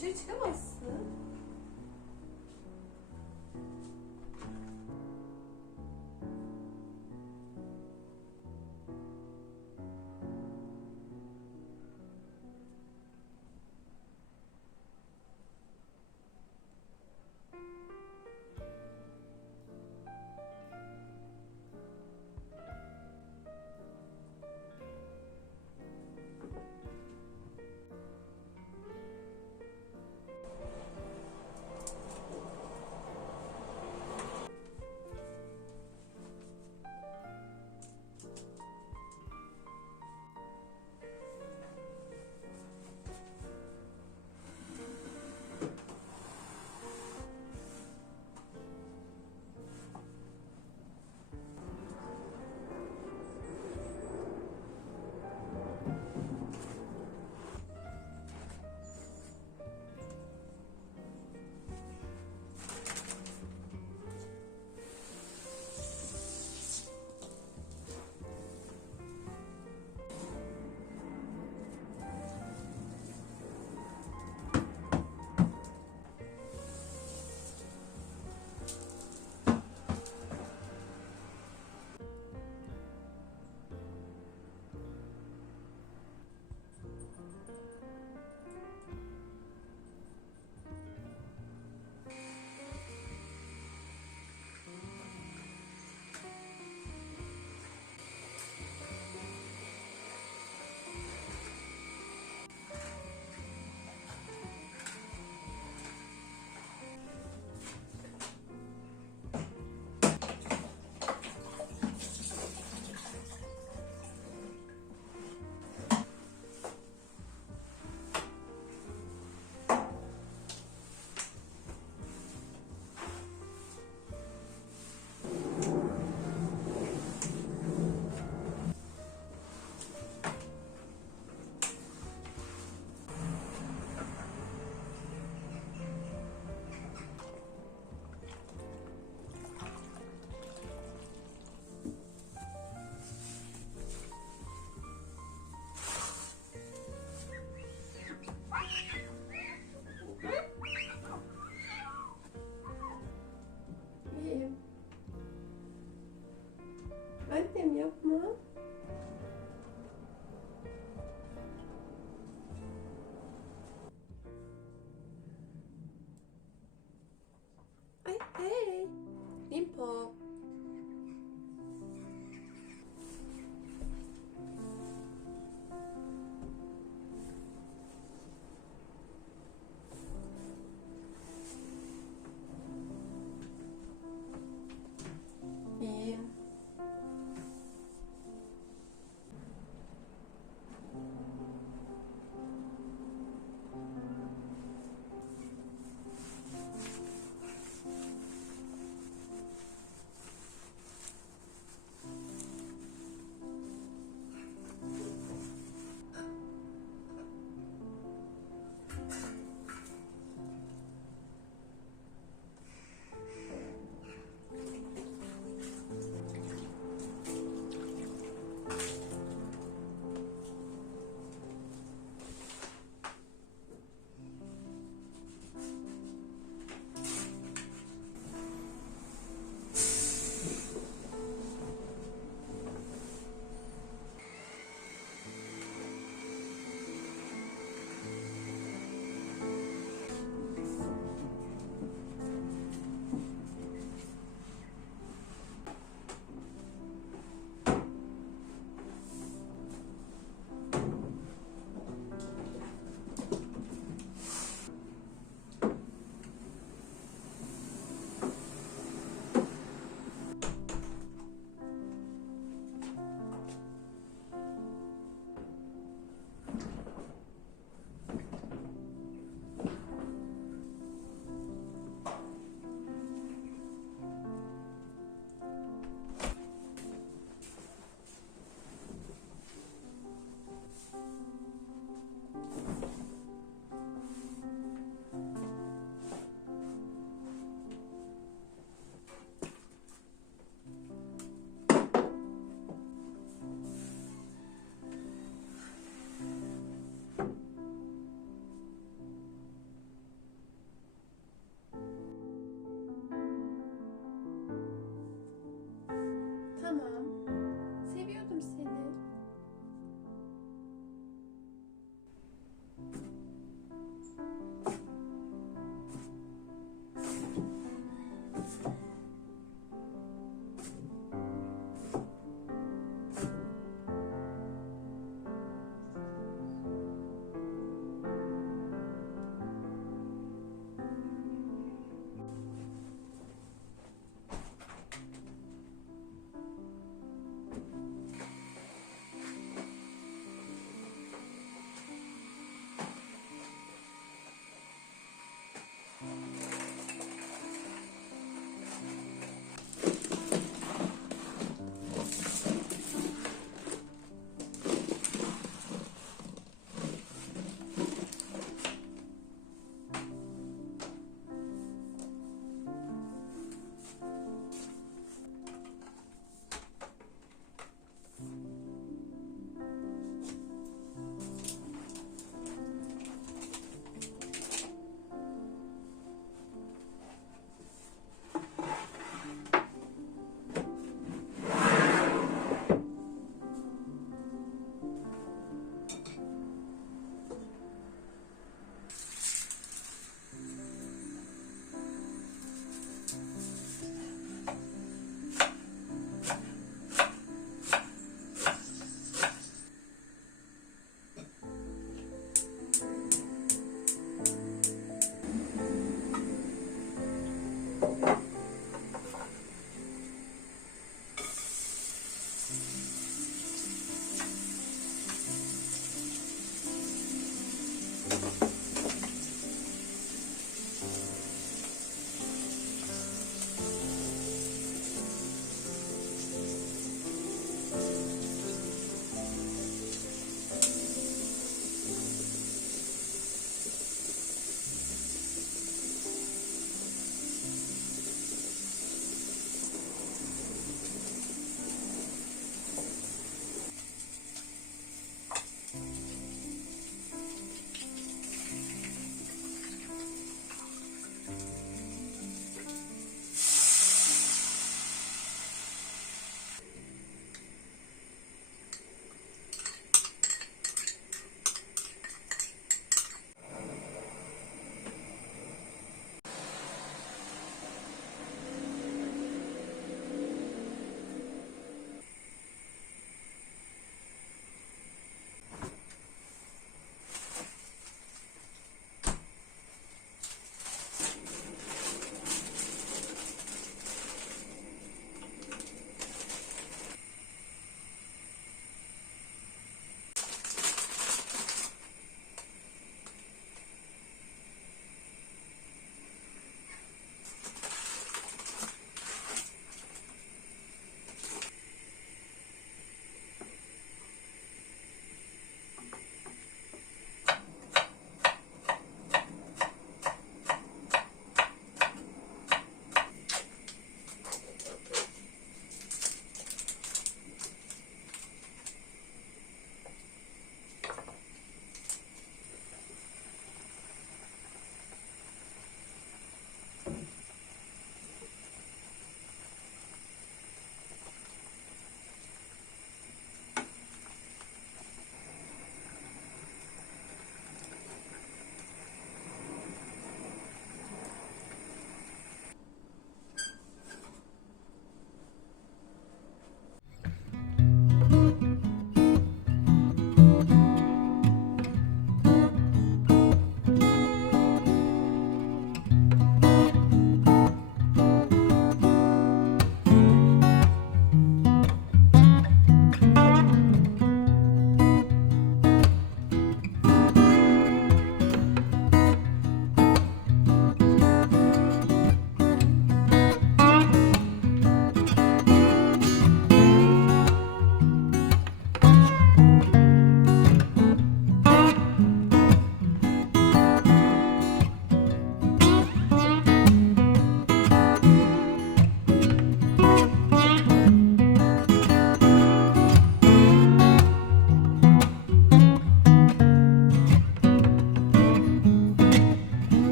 Dışarı çıkamazsın.